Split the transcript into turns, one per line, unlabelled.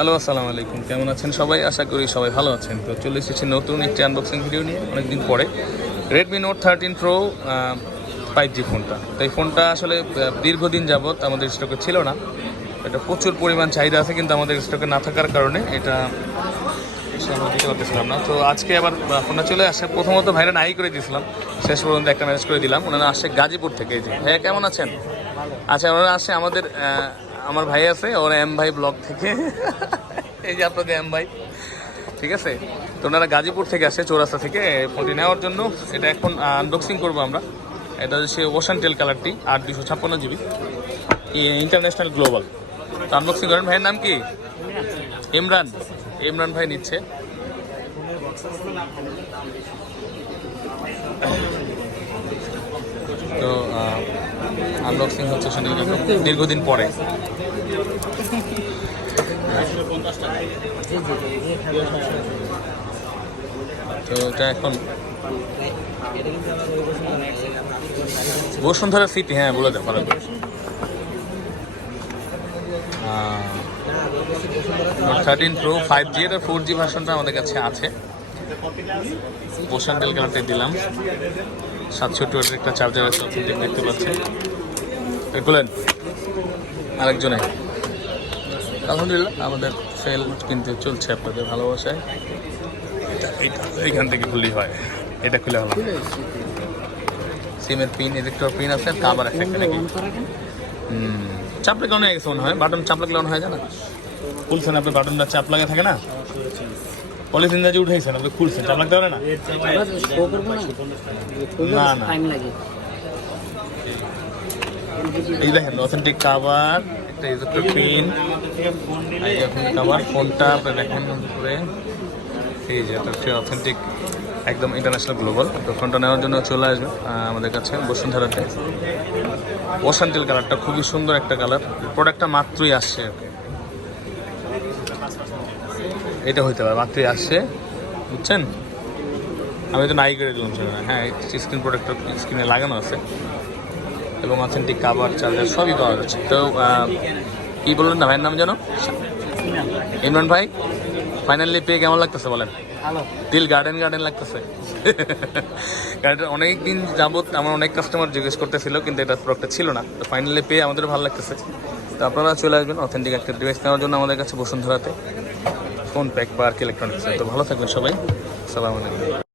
Hello আসসালামু আলাইকুম। কেমন আছেন সবাই? আশা করি সবাই ভালো আছেন। তো চলে এসেছি নতুন একটি আনবক্সিং ভিডিও নিয়ে। অনেকদিন পরে Redmi note thirteen pro five G ফোনটা তো এই ফোনটা আসলে দীর্ঘদিন যাবৎ আমাদের স্টকে ছিল না। এটা প্রচুর পরিমাণ চাহিদা আছে কিন্তু আমাদের স্টকে না থাকার কারণে এটা আমরা দিতে পারতেছিলাম না। তো আজকে আবার ফোনটা চলে আসে। প্রথমত ভাইরা নাই করে দিয়েছিলাম। শেষ পর্যন্ত একটা ম্যানেজ করে দিলাম। ওনারা আসছে গাজীপুর থেকে। এই যে ভাইয়া কেমন আছেন? আচ্ছা ওনারা আসে আমাদের আমার ভাই আছে, ওর এম ভাই ব্লগ থেকে। এই যে আপনাদের এম ভাই। ঠিক আছে? তো ওনারা গাজীপুর থেকে আসে, চৌরাস্তা থেকে ফোনটি নেওয়ার জন্য। এটা এখন আনবক্সিং করব আমরা। এটা হচ্ছে ওশান টেল কালারটি আট দুশো ছাপ্পান্ন জিবি। ইন্টারন্যাশনাল গ্লোবাল তো আনবক্সিং করেন। ভাইয়ের নাম কি? ইমরান। ইমরান ভাই নিচ্ছে। তো আনবক্সিং হচ্ছে শুনে দীর্ঘদিন পরে। তো এটা এখন বসুন্ধরা সিটি হ্যাঁ বলে দেন ভালো করে থার্টিন প্রো ফাইভ জি এটা ফোর জি ভার্সনটা আমাদের কাছে আছে। টেল কালারটা দিলাম। সাতশো টুয়েটের একটা চার্জার আছে দেখতে পাচ্ছেন। দেখলেন আরেকজনে। আলহামদুলিল্লাহ আমাদের সেল কিন্তু চলছে আপনাদের ভালোবাসায়। এটা এইখান থেকে খুললেই হয়। এটা খুলে হলো। সিমের পিন ইলেকট্রো পিন আছে কাবার আছে একটা নাকি? হুম চাপ লাগলে অন হয়ে গেছে মনে হয়। বাটন চাপ লাগলে অন হয়ে যায় না খুলছেন আপনি বাটনটা চাপ লাগে থাকে না? পলিথিন দিয়ে উঠেছেন আপনি খুলছেন চাপ লাগতে পারে না? না না। এই দেখেন অথেন্টিক কাভার একটা ইলেকট্রো পিন কাভার ফোনটা আপনি দেখেন উপরে। এই যে, এটা হচ্ছে অথেন্টিক একদম ইন্টারন্যাশনাল গ্লোবাল তো ফোনটা নেওয়ার জন্য চলে আসবে আমাদের কাছে, বসুন্ধরাতে। ওশান্টিল কালারটা খুবই সুন্দর একটা কালার প্রোডাক্টটা মাত্রই আসছে। এটা হইতে পারে, মাত্রই আসছে। বুঝছেন? আমি তো নাই করে দিলাম হ্যাঁ স্ক্রিন প্রোডাক্টটা স্ক্রিনে লাগানো আছে। এবং অথেন্টিক কাভার চার্জার সবই পাওয়া যাচ্ছে। তো কি বললেন না ভাইয়ের নাম জানো ইমরান ভাই ফাইনালি পেয়ে কেমন লাগতেছে বলেন? দিল গার্ডেন গার্ডেন লাগতেছে। এটা অনেক দিন যাবত আমার অনেক কাস্টমার জিজ্ঞেস করতেছিল কিন্তু এটা প্রোডাক্টটা ছিল না। তো ফাইনালি পেয়ে আমাদের ভালো লাগতেছে। তো আপনারা চলে আসবেন অথেন্টিক একটা ডিভাইস নেওয়ার জন্য আমাদের কাছে বসুন্ধরাতে। ফোন প্যাক বা আর কি ইলেকট্রনিক্স তো ভালো থাকবেন সবাই। সালাম আলাইকুম।